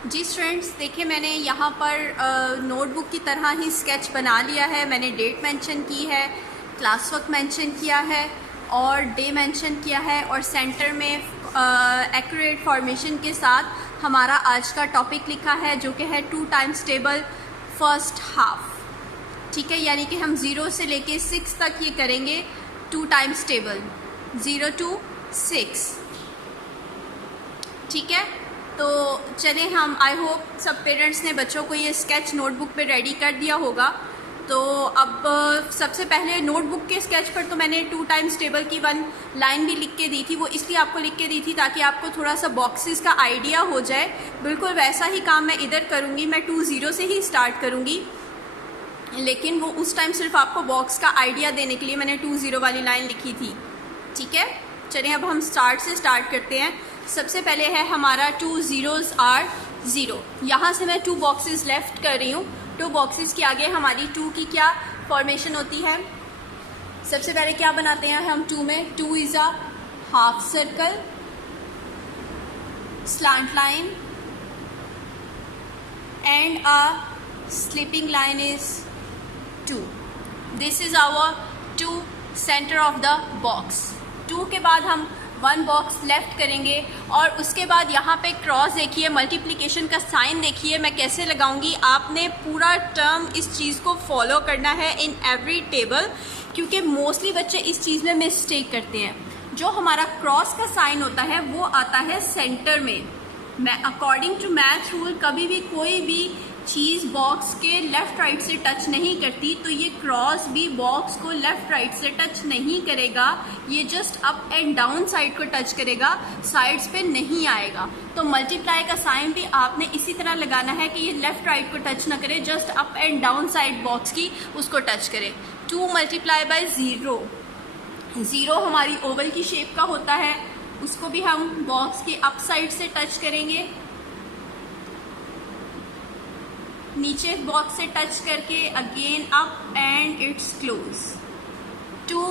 जी students, देखिए मैंने यहाँ पर नोटबुक की तरह ही स्केच बना लिया है। मैंने डेट मेंशन की है, क्लास वर्क मेंशन किया है और डे मेंशन किया है और सेंटर में एक्यूरेट फॉर्मेशन के साथ हमारा आज का टॉपिक लिखा है जो कि है 2 टाइम्स टेबल फर्स्ट हाफ। ठीक है, यानी कि हम 0 से लेके 6 तक ये करेंगे 2 टाइम्स टेबल 0 to 6। ठीक है, तो चले हम, आई होप सब पेरेंट्स ने बच्चों को ये स्केच नोटबुक पे रेडी कर दिया होगा। तो अब सबसे पहले नोटबुक के स्केच पर तो मैंने 2 टाइम्स टेबल की 1 लाइन भी लिख के दी थी। वो इसलिए आपको लिख के दी थी ताकि आपको थोड़ा सा बॉक्सेस का आइडिया हो जाए। बिल्कुल वैसा ही काम मैं इधर करूँगी, मैं 2-0 से ही स्टार्ट करूँगी, लेकिन वो उस टाइम सिर्फ आपको बॉक्स का आइडिया देने के लिए मैंने 2-0 वाली लाइन लिखी थी। ठीक है, चलिए अब हम स्टार्ट करते हैं। सबसे पहले है हमारा 2 zeros are 0। यहाँ से मैं 2 बॉक्सेस लेफ्ट कर रही हूँ। 2 बॉक्सेस के आगे हमारी 2 की क्या फॉर्मेशन होती है? सबसे पहले क्या बनाते हैं हम 2 में? 2 is a half circle, slant line and a sleeping line is 2। This is our 2 centre of the box. 2 के बाद हम 1 बॉक्स लेफ्ट करेंगे और उसके बाद यहाँ पे क्रॉस देखिए, मल्टीप्लिकेशन का साइन देखिए मैं कैसे लगाऊंगी। आपने पूरा टर्म इस चीज़ को फॉलो करना है इन एवरी टेबल, क्योंकि मोस्टली बच्चे इस चीज़ में मिस्टेक करते हैं। जो हमारा क्रॉस का साइन होता है वो आता है सेंटर में। मैं अकॉर्डिंग टू मैथ रूल कभी भी कोई भी चीज़ बॉक्स के लेफ़्ट राइट से टच नहीं करती, तो ये क्रॉस भी बॉक्स को लेफ़्ट राइट से टच नहीं करेगा। ये just up and down side को टच करेगा, साइड्स पे नहीं आएगा। तो मल्टीप्लाई का साइन भी आपने इसी तरह लगाना है कि ये लेफ़्ट राइट को टच ना करे, just up and down side box की उसको टच करे। 2 मल्टीप्लाई बाय 0। 0 हमारी ओवल की शेप का होता है, उसको भी हम बॉक्स के अप साइड से टच करेंगे, नीचे बॉक्स से टच करके again up and it's close. 2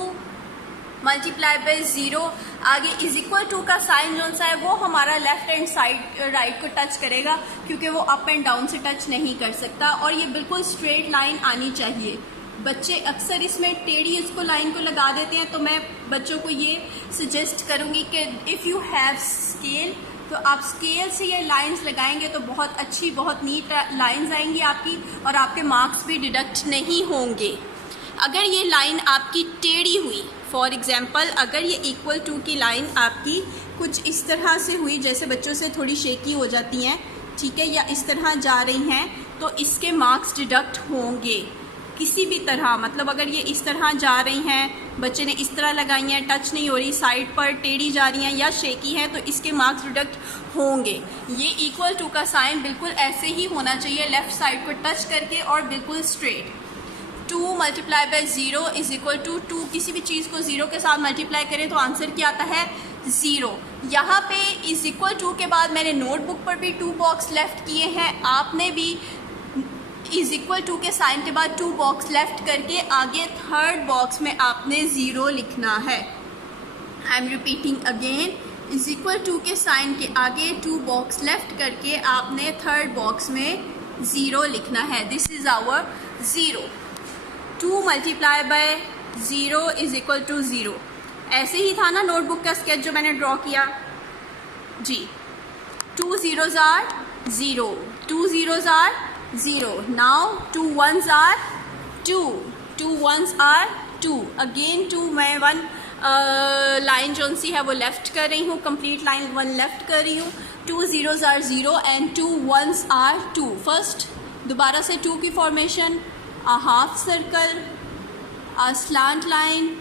multiply by 0। आगे इज इक्वल टू का साइन जो सा है वो हमारा लेफ्ट हैंड साइड राइट को टच करेगा, क्योंकि वो अप एंड डाउन से टच नहीं कर सकता और ये बिल्कुल स्ट्रेट लाइन आनी चाहिए। बच्चे अक्सर इसमें टेढ़ी इसको लाइन को लगा देते हैं, तो मैं बच्चों को ये सजेस्ट करूँगी कि इफ़ यू हैव स्केल तो आप स्केल से ये लाइंस लगाएंगे तो बहुत अच्छी, बहुत नीट लाइंस आएंगी आपकी और आपके मार्क्स भी डिडक्ट नहीं होंगे। अगर ये लाइन आपकी टेढ़ी हुई, फॉर एग्जांपल अगर ये इक्वल टू की लाइन आपकी कुछ इस तरह से हुई, जैसे बच्चों से थोड़ी शेकी हो जाती हैं, ठीक है, या इस तरह जा रही हैं, तो इसके मार्क्स डिडक्ट होंगे किसी भी तरह। मतलब अगर ये इस तरह जा रही हैं, बच्चे ने इस तरह लगाई हैं, टच नहीं हो रही, साइड पर टेढ़ी जा रही हैं या शेकी हैं, तो इसके मार्क्स डिडक्ट होंगे। ये इक्वल टू का साइन बिल्कुल ऐसे ही होना चाहिए, लेफ्ट साइड को टच करके और बिल्कुल straight. 2 multiply by 0 is equal to 2। किसी भी चीज़ को 0 के साथ मल्टीप्लाई करें तो आंसर क्या आता है? 0। यहाँ पे इज इक्वल टू के बाद मैंने नोटबुक पर भी 2 बॉक्स लेफ्ट किए हैं, आपने भी इज इक्वल टू के साइन के बाद 2 बॉक्स लेफ्ट करके आगे 3rd बॉक्स में आपने 0 लिखना है। I am repeating again, is equal to के साइन के आगे 2 बॉक्स लेफ्ट करके आपने 3rd बॉक्स में 0 लिखना है। This is our 0। 2 multiply by 0 is equal to 0। ऐसे ही था ना नोटबुक का स्केच जो मैंने ड्रॉ किया जी। 2 zeros are 0, 2 zeros are 0. Now 2 ones are 2, 2 ones are 2. Again 2 मैं 1 लाइन जो सी है वो लेफ्ट कर रही हूँ, कंप्लीट लाइन 1 लेफ्ट कर रही हूँ। 2 zeros are 0 and 2 ones are 2. First दोबारा से 2 की formation, a half circle, a slant line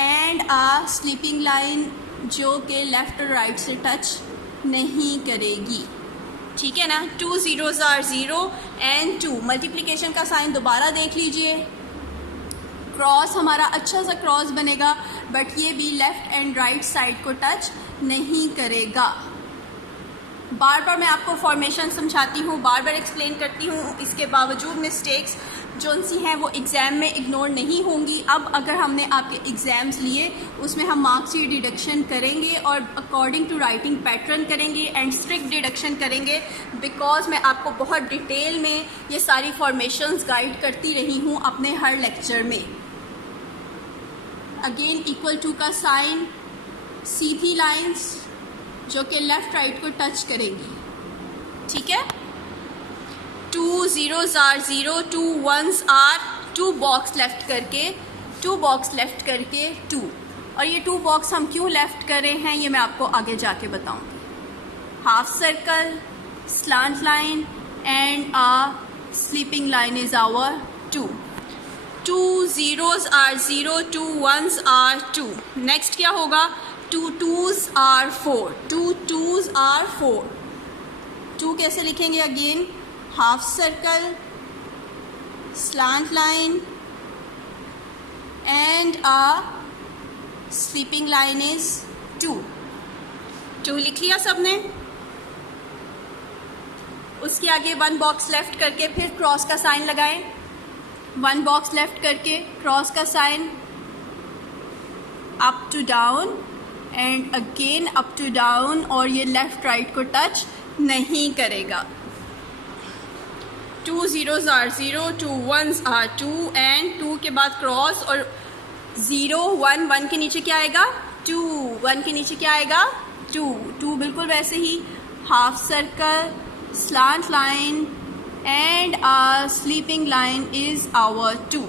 and a sleeping line जो कि लेफ्ट और राइट से टच नहीं करेगी। ठीक है ना? 2 zeros are 0 and 2। मल्टीप्लिकेशन का साइन दोबारा देख लीजिए, क्रॉस हमारा अच्छा सा क्रॉस बनेगा, बट ये भी लेफ्ट एंड राइट साइड को टच नहीं करेगा। बार बार मैं आपको फॉर्मेशन समझाती हूँ, बार बार एक्सप्लेन करती हूँ, इसके बावजूद मिस्टेक्स जो सी हैं वो एग्ज़ाम में इग्नोर नहीं होंगी। अब अगर हमने आपके एग्ज़ाम्स लिए उसमें हम मार्क्स की डिडक्शन करेंगे और अकॉर्डिंग टू राइटिंग पैटर्न करेंगे एंड स्ट्रिक्ट डिडक्शन करेंगे, बिकॉज मैं आपको बहुत डिटेल में ये सारी फॉर्मेशंस गाइड करती रही हूँ अपने हर लेक्चर में। अगेन इक्वल टू का साइन, सीधी लाइंस जो कि लेफ़्ट राइट को टच करेंगी, ठीक है। 2 zeros are 0, 2 ones are 2 box left करके 2 बॉक्स लेफ्ट करके 2। और ये 2 बॉक्स हम क्यों लेफ्ट कर रहे हैं ये मैं आपको आगे जाके बताऊंगी। Half circle, slant line and a sleeping line is our 2। 2 zeros are 0, 2 ones are 2। Next क्या होगा? 2 twos are 4, 2 twos are 4। 2 कैसे लिखेंगे? Again half circle, slant line and a sleeping line is 2। 2 लिख लिया सबने। उसके आगे 1 बॉक्स लेफ्ट करके फिर क्रॉस का साइन लगाएं। 1 बॉक्स लेफ्ट करके क्रॉस का sign, up to down and again up to down, और ये लेफ्ट राइट को टच नहीं करेगा। 2 zeros are 0, 2 ones are 2 and 2 के बाद क्रॉस और 0 1 1 के नीचे क्या आएगा? 2 1 के नीचे क्या आएगा? 2 2 बिल्कुल वैसे ही half circle, slant line and a sleeping line is our 2।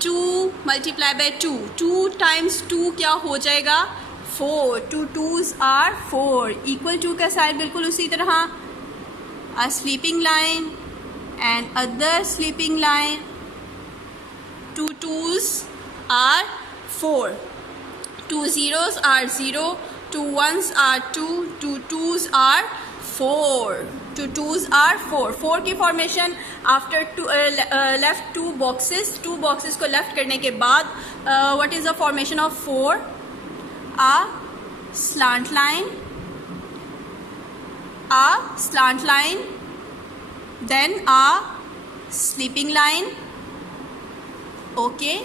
2 multiply by 2, 2 times 2 क्या हो जाएगा? 4। 2 twos are 4। इक्वल टू का साइन बिल्कुल उसी तरह, a sleeping line and other sleeping line। 2 twos are 4, 2 zeros are 0, 2 ones are 2, 2 twos are 4, 2 twos are 4। 4 की formation after left 2 boxes को left करने के बाद what is the formation of 4? a slant line, then a sleeping line, okay,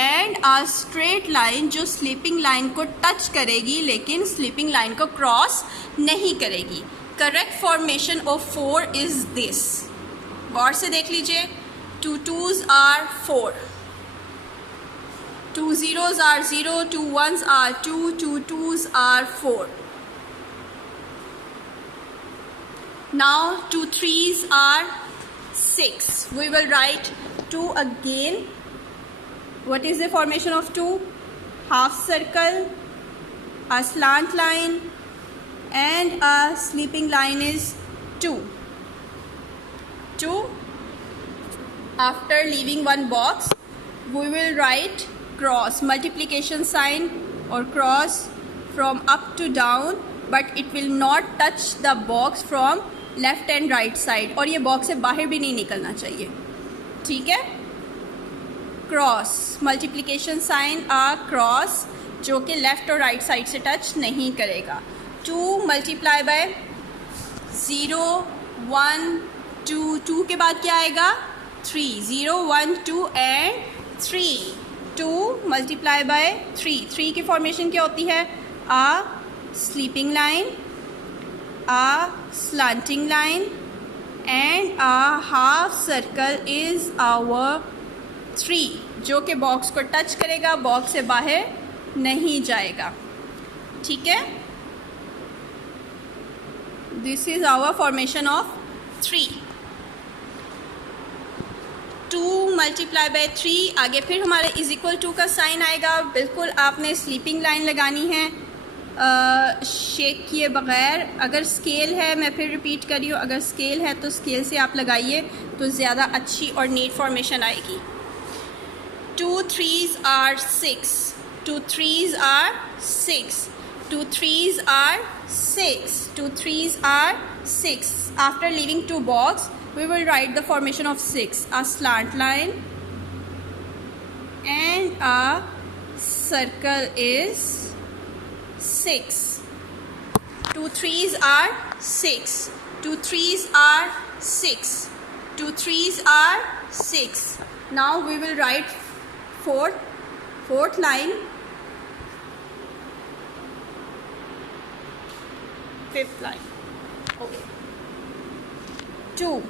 and a straight line जो sleeping line को touch करेगी लेकिन sleeping line को क्रॉस नहीं करेगी। Correct formation of 4 is this. गौर से देख लीजिए। 2 twos are 4, 2 zeros are 0, 2 ones are 2, 2 twos are 4। Now 2 threes are 6. We will write 2 again. What is the formation of 2? Half circle, a slant line and a sleeping line is 2. 2. After leaving 1 box, we will write cross, multiplication sign or cross from up to down, but it will not touch the box from left and right side, और ये box से बाहर भी नहीं निकलना चाहिए, ठीक है। क्रॉस, मल्टीप्लिकेशन साइन आ क्रॉस जो कि लेफ्ट और राइट साइड से टच नहीं करेगा। 2 मल्टीप्लाई बाय 0 1 2, 2 के बाद क्या आएगा? 3, 0 1 2 एंड 3। 2 मल्टीप्लाई बाय 3, 3 की फॉर्मेशन क्या होती है? A sleeping line, a slanting line and a half circle is our 3, जो कि बॉक्स को टच करेगा, बॉक्स से बाहर नहीं जाएगा, ठीक है। This is our formation of 3। 2 multiply by 3, आगे फिर हमारे इज इक्वल टू का साइन आएगा। बिल्कुल आपने स्लीपिंग लाइन लगानी है शेक किए बग़ैर। अगर स्केल है, मैं फिर रिपीट कर रही हूँ, अगर स्केल है तो स्केल से आप लगाइए तो ज़्यादा अच्छी और नीट फॉर्मेशन आएगी। 2 threes are 6, 2 threes are 6, 2 threes are 6, 2 threes are 6। After leaving 2 box, we will write the formation of 6, a slant line and a circle is 6. 2 threes are 6. 2 3s are 6. 2 3s are 6. Now we will write fourth line, fifth line. Okay. 2.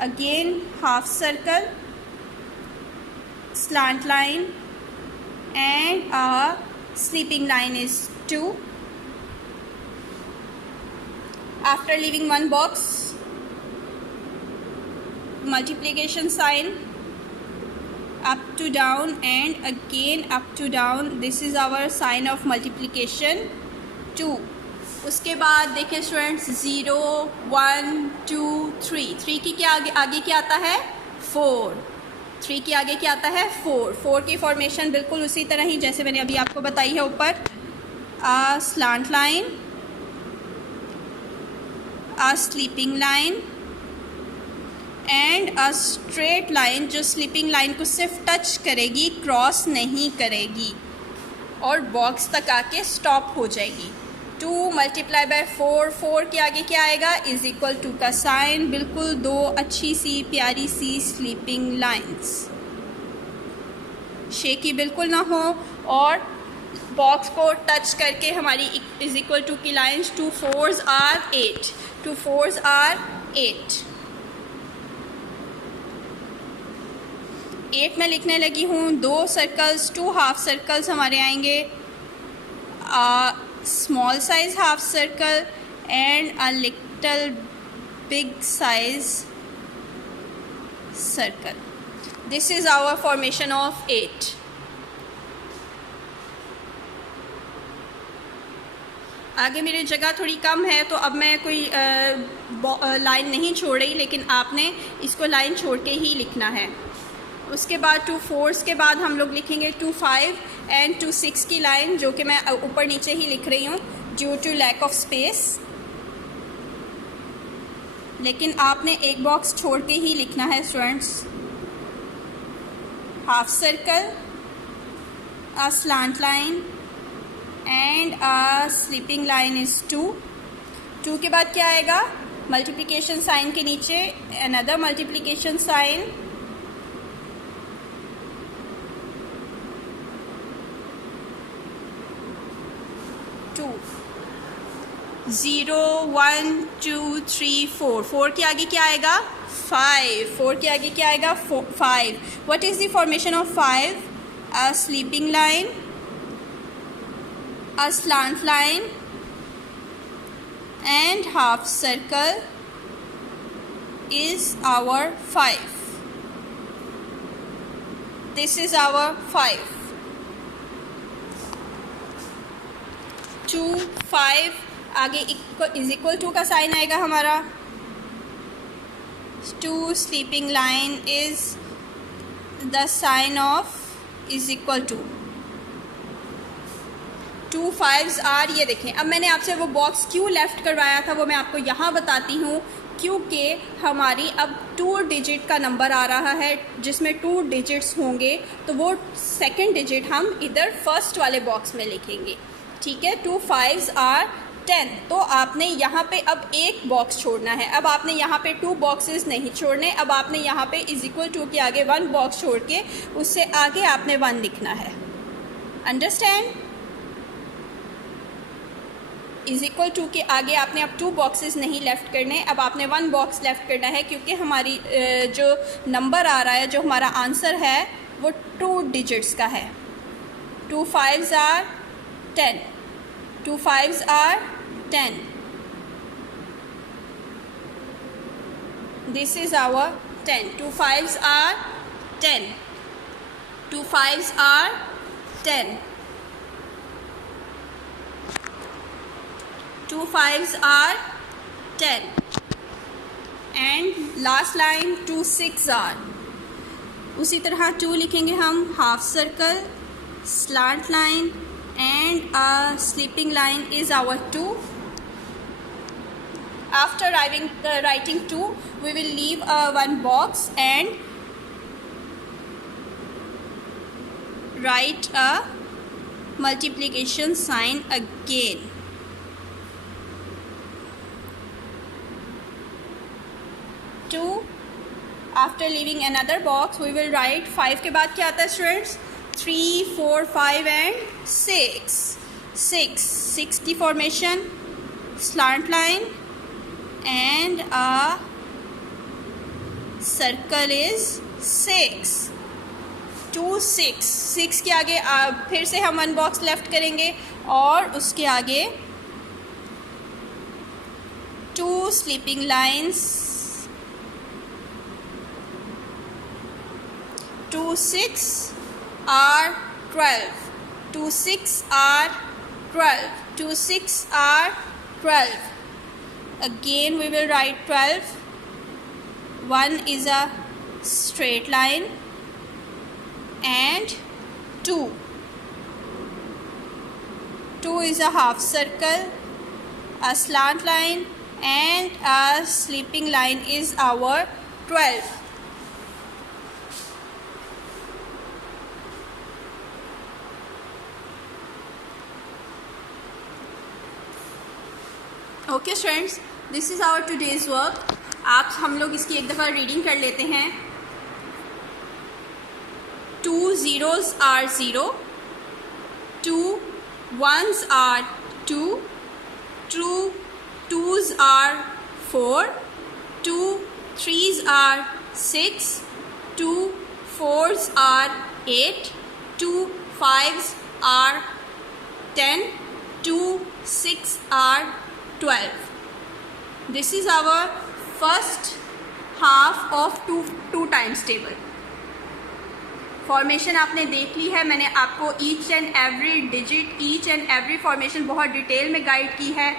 Again half circle, slant line, and a sleeping line is 2. After leaving one box, multiplication sign, up to down and again up to down. This is our sign of multiplication 2. उसके बाद देखिए students 0 1 2 3. 3 की क्या आगे क्या आता है 4. 3 के आगे क्या आता है 4. 4 की फॉर्मेशन बिल्कुल उसी तरह ही जैसे मैंने अभी आपको बताई है ऊपर. a slant line, a sleeping line and a straight line जो स्लीपिंग लाइन को सिर्फ टच करेगी, क्रॉस नहीं करेगी और बॉक्स तक आके स्टॉप हो जाएगी. 2 मल्टीप्लाई बाय 4. 4 के आगे क्या आएगा इज इक्वल टू का साइन. बिल्कुल 2 अच्छी सी प्यारी सी स्लीपिंग लाइंस, शेकी बिल्कुल ना हो और बॉक्स को टच करके हमारी इज इक्वल टू की lines. 2 4s are 8. 2 4s are 8. 8 में लिखने लगी हूँ. 2 सर्कल्स, 2 हाफ सर्कल्स हमारे आएंगे. Small size half circle and a little big size circle. This is our formation of 8. आगे मेरी जगह थोड़ी कम है तो अब मैं कोई लाइन नहीं छोड़ रही, लेकिन आपने इसको लाइन छोड़ के ही लिखना है. उसके बाद 2 4s के बाद हम लोग लिखेंगे 2 5 एंड 2 6 की लाइन, जो कि मैं ऊपर नीचे ही लिख रही हूँ due to lack of space. लेकिन आपने एक बॉक्स छोड़ के ही लिखना है students. Half circle, a slant line and a sleeping line is 2. 2 के बाद क्या आएगा मल्टीप्लिकेशन साइन के नीचे अनदर मल्टीप्लिकेशन साइन. 0 1 2 3 4. 4 के आगे क्या आएगा 5. 4 के आगे क्या आएगा 5. What is the formation of 5? A sleeping line, a slant line and half circle is our 5. This is our 5. 2 5 आगे इज इक्वल टू का साइन आएगा हमारा. 2 sleeping line is the sign of is equal to. 2 5s are. ये देखें अब मैंने आपसे वो बॉक्स क्यों लेफ्ट करवाया था वो मैं आपको यहाँ बताती हूँ, क्योंकि हमारी अब 2 डिजिट का नंबर आ रहा है जिसमें 2 डिजिट्स होंगे, तो वो सेकंड डिजिट हम इधर फर्स्ट वाले बॉक्स में लिखेंगे. ठीक है. 2 5s आर 10. तो आपने यहाँ पे अब एक बॉक्स छोड़ना है. अब आपने यहाँ पे 2 बॉक्सेस नहीं छोड़ने. अब आपने यहाँ पे इज इक्वल टू के आगे 1 बॉक्स छोड़ के उससे आगे आपने 1 लिखना है. अंडरस्टैंड? इज इक्वल टू के आगे आपने अब 2 बॉक्सेस नहीं लेफ़्ट करने. अब आपने 1 बॉक्स लेफ़्ट करना है, क्योंकि हमारी जो नंबर आ रहा है, जो हमारा आंसर है वो 2 डिजिट्स का है. 2 5s are 10. 2 5s are 10. This is our 10. 2 5s are 10. 2 5s are 10. 2 5s are 10. And last line 2 6 are. उसी तरह 2 लिखेंगे हम. Half circle, slant line and a sleeping line is our 2. After writing 2, we will leave 1 box and write a multiplication sign again. 2. After leaving another box, we will write 5 के बाद क्या आता है students? 3, 4, 5 and 6. 6 की formation, slant line and a circle is 6. 2, 6. 6 के आगे फिर से हम 1 बॉक्स लेफ्ट करेंगे और उसके आगे 2 sleeping lines. 2, 6 are 12. 2, 6 are 12. 2, 6 are 12. Again we will write 12. 1 is a straight line and 2. 2 is a half circle, a slant line and a sleeping line is our 12. Okay students, this is our today's work. आप हम लोग इसकी एक दफ़ा reading कर लेते हैं. 2 zeros are 0, 2 ones are 2, 2 twos are 4, 2 threes are 6, 2 fours are 8, 2 fives are 10, 2 6 are 12. This is our first half of two times table. Formation आपने देख ली है. मैंने आपको each and every digit, each and every formation बहुत detail में guide की है.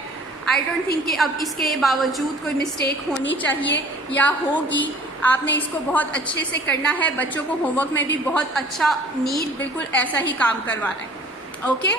I don't think कि अब इसके बावजूद कोई मिस्टेक होनी चाहिए या होगी. आपने इसको बहुत अच्छे से करना है. बच्चों को होमवर्क में भी बहुत अच्छा नीट बिल्कुल ऐसा ही काम करवाना है. ओके.